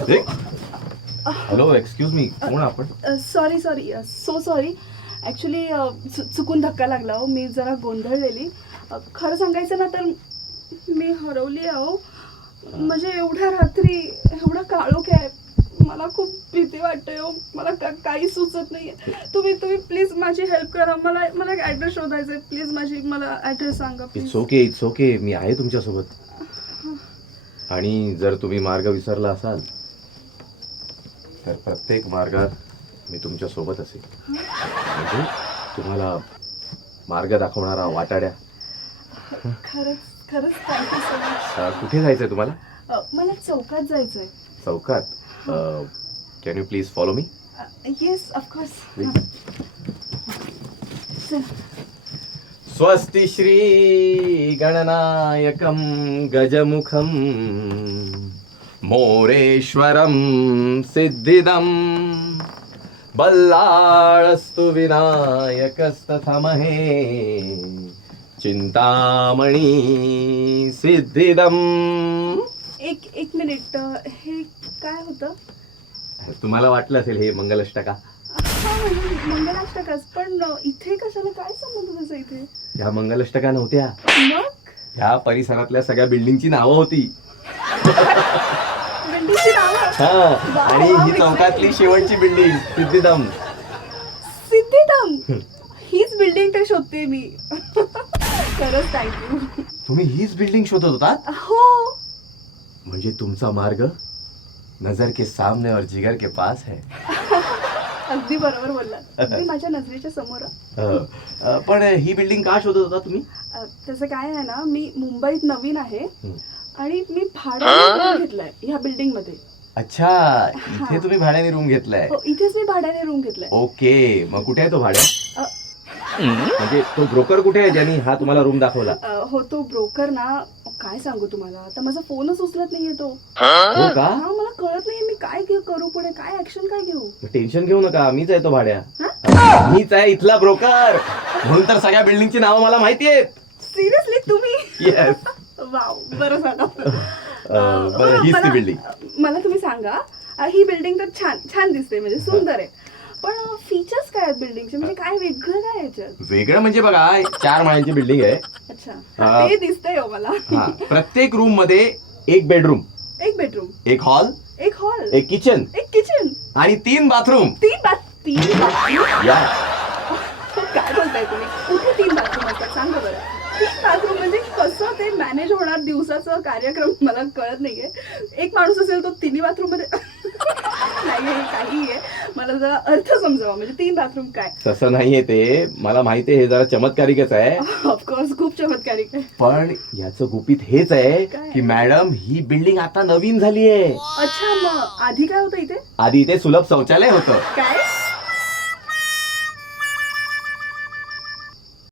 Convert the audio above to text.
Hello excuse me कोण आपण? Sorry sorry so sorry actually चुकून धक्का लागला हो. मी जरा गोंधळलेली. खरं सांगायचं ना तर मी हरवली आहो. म्हणजे एवढ्या रात्री एवढं काळोख आहे. मला खूप भीती वाटते हो. मला का काही सुचत नाही तुम्ही तुम्ही प्लीज माझी हेल्प करा. मला मला एक ॲड्रेस शोधायचा आहे प्लीज माझी मला ॲड्रेस सांगा इट्स ओके इट्स ओके मी आहे तुमच्यासोबत. आणि जर तुम्ही मार्ग विसरला असाल तर प्रत्येक मार्गात मी तुमच्यासोबत असेल. म्हणजे तुम्हाला मार्ग दाखवणारा वाटाड्या. खरंच खरंच अ, कुठे जायचंय तुम्हाला? मला चौकात जायचं आहे चौकात can you please follow me yes of course. स्वस्ति श्री गणनायकं गजमुखं मोरेश्वरं सिद्धिदं। बल्लाळस्तु विनायकस्तथमहे। चिन्तामणि सिद्धिदम् एक एक मिनिट हे काय होतं? तुम्हाला वाटलं असेल हे मंगलष्टका? हा मंगलाष्टकच पण इथे कशाला काय संबंध त्याचा इथे? ह्या मंगलष्टका नव्हत्या. मग? ह्या परिसरातल्या सगळ्या बिल्डिंगची नावं होती. हा आणि ही चौकातली शेवटची बिल्डिंग सिद्धिदम. सिद्धिदम? हीच बिल्डिंग तर शोधते मी. खरंच थँक्यू तुम्ही हीच बिल्डिंग शोधत होतात? हो. म्हणजे तुमचा मार्ग नजर के सामने और जिगर के पास है. अगदी बरोबर अगदी माझ्या नजरेच्या समोर. अ, पण ही बिल्डिंग का शोधत होता तुम्ही? अ, तसं काय आहे ना मी मुंबईत नवीन आहे. हं. आणि मी भाड्याने रूम घेतलाय ह्या बिल्डिंगमध्ये. अच्छा इथे तुम्ही भाड्याने रूम घेतलाय. हो इथेच मी भाड्याने रूम घेतलाय. ओके मग कुठे आहे तो भाड्या? अ, म्हणजे तो ब्रोकर कुठे आहे ज्यांनी हा तुम्हाला रूम दाखवला? अ, हो तो ब्रोकर ना काय सांगू तुम्हाला? आता माझा फोनच उचलत नाहीये तो. हो? का? हा मला कळत नाहीये मी काय घेऊ करू पुढे काय ऍक्शन काय घेऊ? टेन्शन घेऊ नका मीच आहे तो भाड्या? मीच आहे इथला ब्रोकर म्हणून तर सगळ्या बिल्डिंगची नावं मला माहिती आहेत. सिरियसली तुम्ही? येस वाव बरं झालं. बरं बरं, हीच ती मला- बिल्डिंग मला तुम्ही सांगा अ, ही बिल्डिंग तर छान छान दिसते म्हणजे सुंदर आहे. पण फीचर्स काय आहेत बिल्डिंगचे म्हणजे काय वेगळं काय आहे याच्यात? वेगळं म्हणजे बघा एक चार माळ्यांची बिल्डिंग आहे. अच्छा हा. ते दिसतंय हो मला. हा प्रत्येक रूममध्ये एक बेडरूम एक बेडरूम एक हॉल एक हॉल एक किचन एक किचन आणि तीन बाथरूम तीन बाथ तीन या. काय बोलताय तुम्ही? कुठे तीन बाथरूम असतात? सांगा बरं. तीन बाथरूम म्हणजे कसं ते मॅनेज होणार दिवसाचा कार्यक्रम मला कळत नाहीये. एक माणूस असेल तो तिन्ही बाथरूममध्ये नाही काही आहे मला जरा अर्थ समजावा म्हणजे तीन बाथरूम काय? तसं नाहीये ते. मला माहितीये हे जरा चमत्कारिकच आहे. ऑफकोर्स खूप चमत्कारिक आहे. पण याचं गुपित हेच आहे काय? की मॅडम ही बिल्डिंग आता नवीन झाली आहे अच्छा मग आधी काय होतं इथे? आधी इथे सुलभ शौचालय होतं. काय?